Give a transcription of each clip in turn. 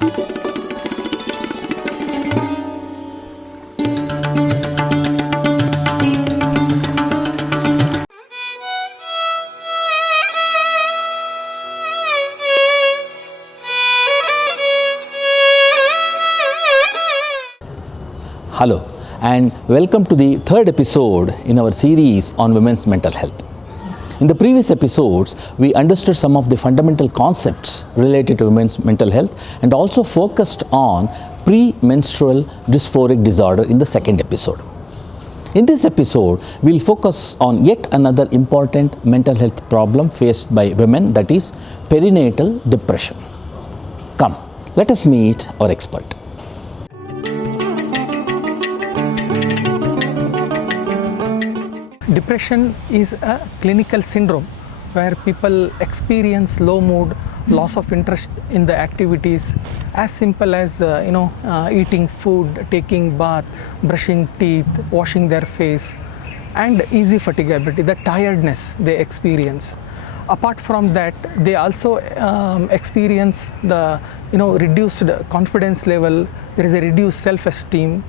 Hello and welcome to the third episode in our series on women's mental health. In the previous episodes, we understood some of the fundamental concepts related to women's mental health and also focused on premenstrual dysphoric disorder in the second episode. In this episode, we will focus on yet another important mental health problem faced by women, that is perinatal depression. Come, let us meet our expert. Depression is a clinical syndrome where people experience low mood, loss of interest in the activities, as simple as eating food, taking bath, brushing teeth, washing their face, and easy fatigability, the tiredness they experience. Apart from that, they also experience the reduced confidence level. There is a reduced self-esteem,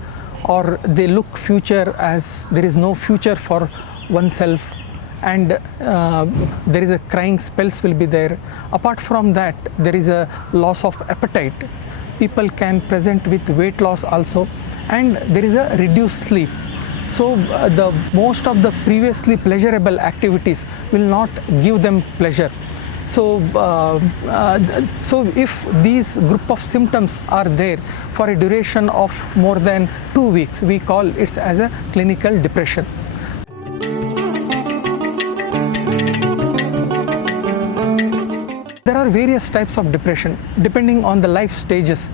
or they look future as there is no future for oneself, and there is a crying spells will be there. Apart from that, there is a loss of appetite. People can present with weight loss also, and there is a reduced sleep. So the most of the previously pleasurable activities will not give them pleasure. So if these group of symptoms are there for a duration of more than 2 weeks, we call it as a clinical depression. There are various types of depression depending on the life stages.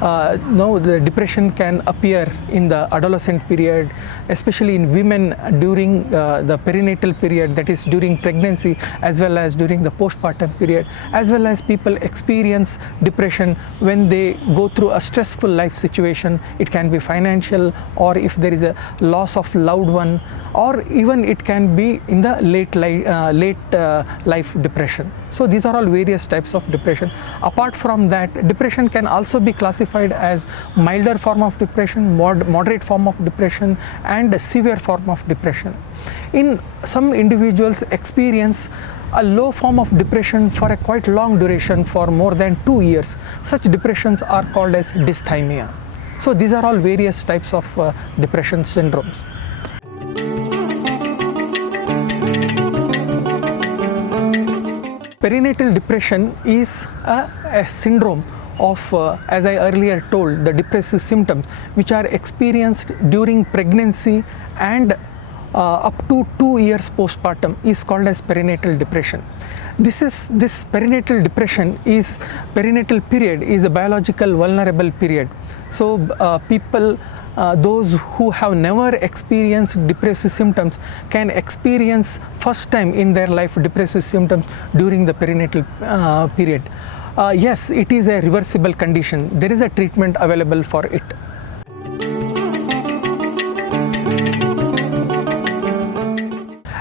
The depression can appear in the adolescent period, especially in women during the perinatal period, that is during pregnancy, as well as during the postpartum period, as well as people experience depression when they go through a stressful life situation. It can be financial, or if there is a loss of loved one, or even it can be in the late life depression. So these are all various types of depression. Apart from that, depression can also be classified as milder form of depression, moderate form of depression, and a severe form of depression. In some individuals experience a low form of depression for a quite long duration, for more than 2 years. Such depressions are called as dysthymia. So these are all various types of depression syndromes. Perinatal depression is a syndrome of, as I earlier told, the depressive symptoms which are experienced during pregnancy and up to 2 years postpartum is called as perinatal depression. This perinatal depression is, perinatal period is a biological vulnerable period. So people, those who have never experienced depressive symptoms can experience first time in their life depressive symptoms during the perinatal period. Yes, it is a reversible condition. There is a treatment available for it.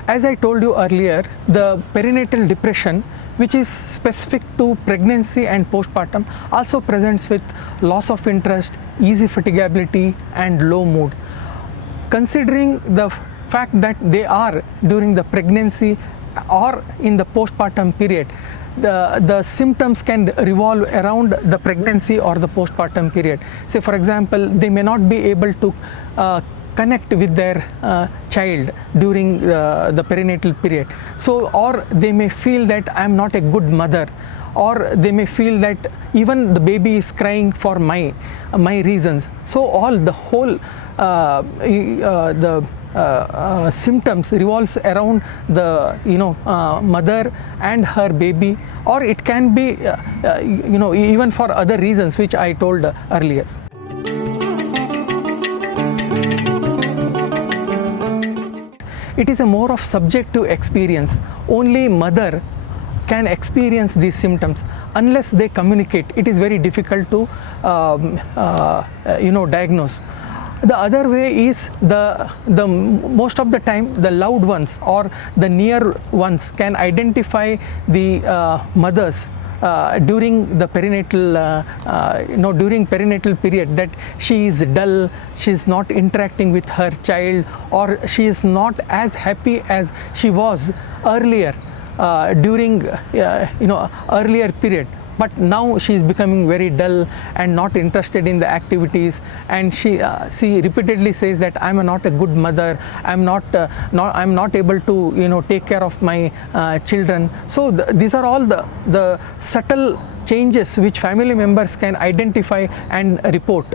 As I told you earlier, the perinatal depression, which is specific to pregnancy and postpartum, also presents with loss of interest, easy fatigability, and low mood. Considering the fact that they are during the pregnancy or in the postpartum period, the symptoms can revolve around the pregnancy or the postpartum period. Say for example, they may not be able to connect with their child during the perinatal period. So, or they may feel that I am not a good mother, or they may feel that even the baby is crying for my reasons. So all the whole symptoms revolves around the mother and her baby, or it can be even for other reasons which I told earlier. It is a more of subjective experience. Only mother can experience these symptoms. Unless they communicate, it is very difficult to diagnose. The other way is the most of the time the loved ones or the near ones can identify the mothers during the perinatal, during perinatal period, that she is dull, she is not interacting with her child, or she is not as happy as she was earlier during earlier period. But now she is becoming very dull and not interested in the activities, and she repeatedly says that I'm not a good mother, I'm not able to take care of my children. So these are all the subtle changes which family members can identify and report.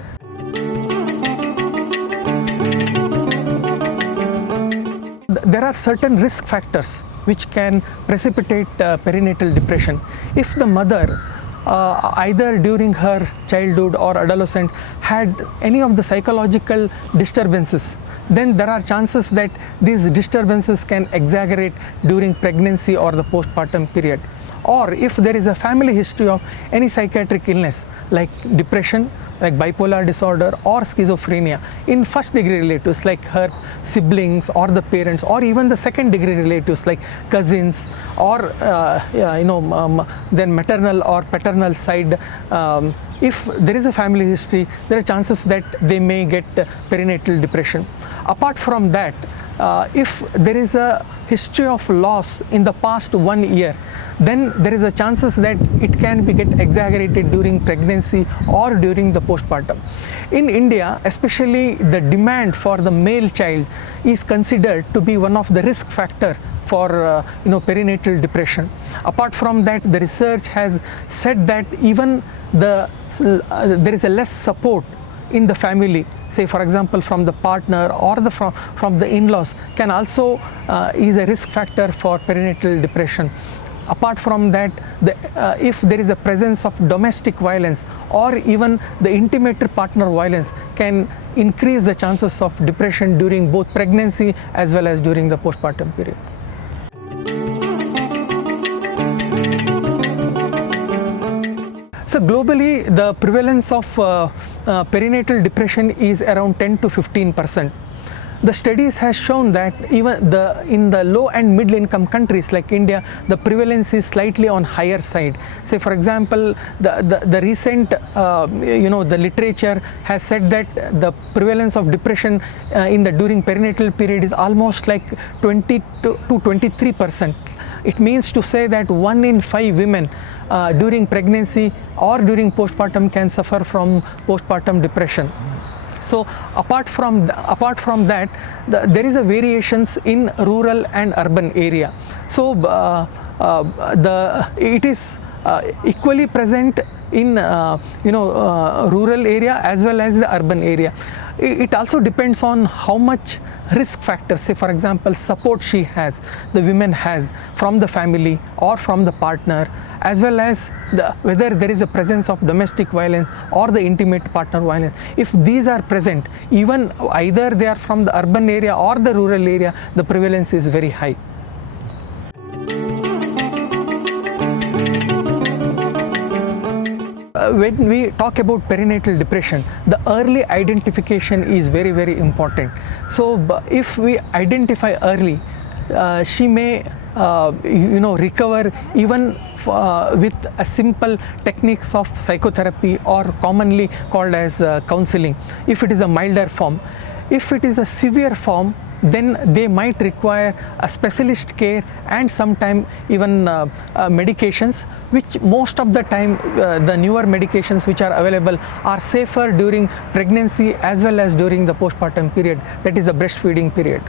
There are certain risk factors which can precipitate perinatal depression. If the mother either during her childhood or adolescence had any of the psychological disturbances, then there are chances that these disturbances can exaggerate during pregnancy or the postpartum period. Or if there is a family history of any psychiatric illness like depression, like bipolar disorder or schizophrenia in first degree relatives like her siblings or the parents, or even the second degree relatives like cousins, or then maternal or paternal side, if there is a family history, there are chances that they may get perinatal depression. Apart from that, if there is a history of loss in the past 1 year, then there is a chances that it can get exaggerated during pregnancy or during the postpartum. In India, especially the demand for the male child is considered to be one of the risk factor for perinatal depression. Apart from that, the research has said that even there is a less support in the family, say for example from the partner or from the in-laws, can also is a risk factor for perinatal depression. Apart from that, if there is a presence of domestic violence or even the intimate partner violence, can increase the chances of depression during both pregnancy as well as during the postpartum period. So globally, the prevalence of perinatal depression is around 10 to 15%. The studies has shown that even in the low and middle income countries like India, the prevalence is slightly on higher side. Say for example, the recent the literature has said that the prevalence of depression during perinatal period is almost like 20 to 23%. It means to say that 1 in 5 women during pregnancy or during postpartum can suffer from postpartum depression. So apart from that, there is a variations in rural and urban area. So it is equally present in rural area as well as the urban area. It also depends on how much risk factors, say for example support the woman has from the family or from the partner, as well as whether there is a presence of domestic violence or the intimate partner violence. If these are present, even either they are from the urban area or the rural area, the prevalence is very high. When we talk about perinatal depression, the early identification is very, very important. So if we identify early, she may recover even with a simple techniques of psychotherapy, or commonly called as counseling, if it is a milder form. If it is a severe form, then they might require a specialist care and sometimes even medications, which most of the time the newer medications which are available are safer during pregnancy as well as during the postpartum period, that is the breastfeeding period.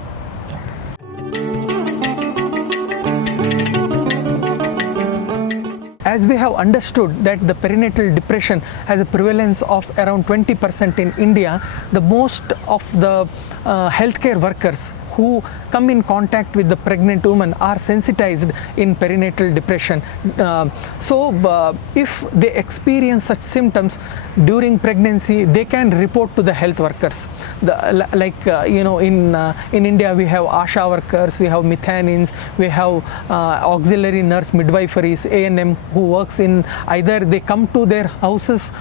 As we have understood that the perinatal depression has a prevalence of around 20% in India, the most of the healthcare workers who come in contact with the pregnant woman are sensitized in perinatal depression. So if they experience such symptoms during pregnancy, they can report to the health workers. In India we have ASHA workers, we have methanins, we have auxiliary nurse midwiferys, ANM, who works in either they come to their houses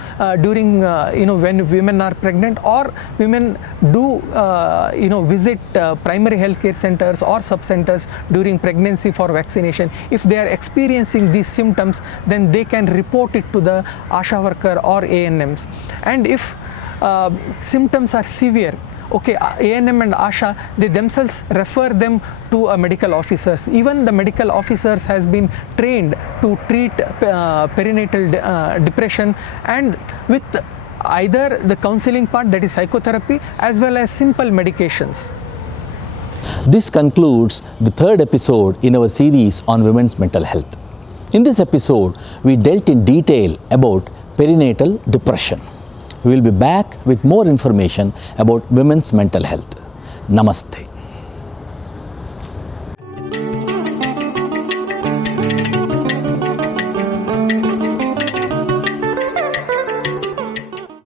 during when women are pregnant, or women do visit primary primary healthcare centers or sub-centers during pregnancy for vaccination. If they are experiencing these symptoms, then they can report it to the ASHA worker or ANMs. And if symptoms are severe, okay, ANM and ASHA, they themselves refer them to a medical officers. Even the medical officers has been trained to treat perinatal depression, and with either the counseling part, that is psychotherapy, as well as simple medications. This concludes the third episode in our series on women's mental health. In this episode, we dealt in detail about perinatal depression. We will be back with more information about women's mental health. Namaste.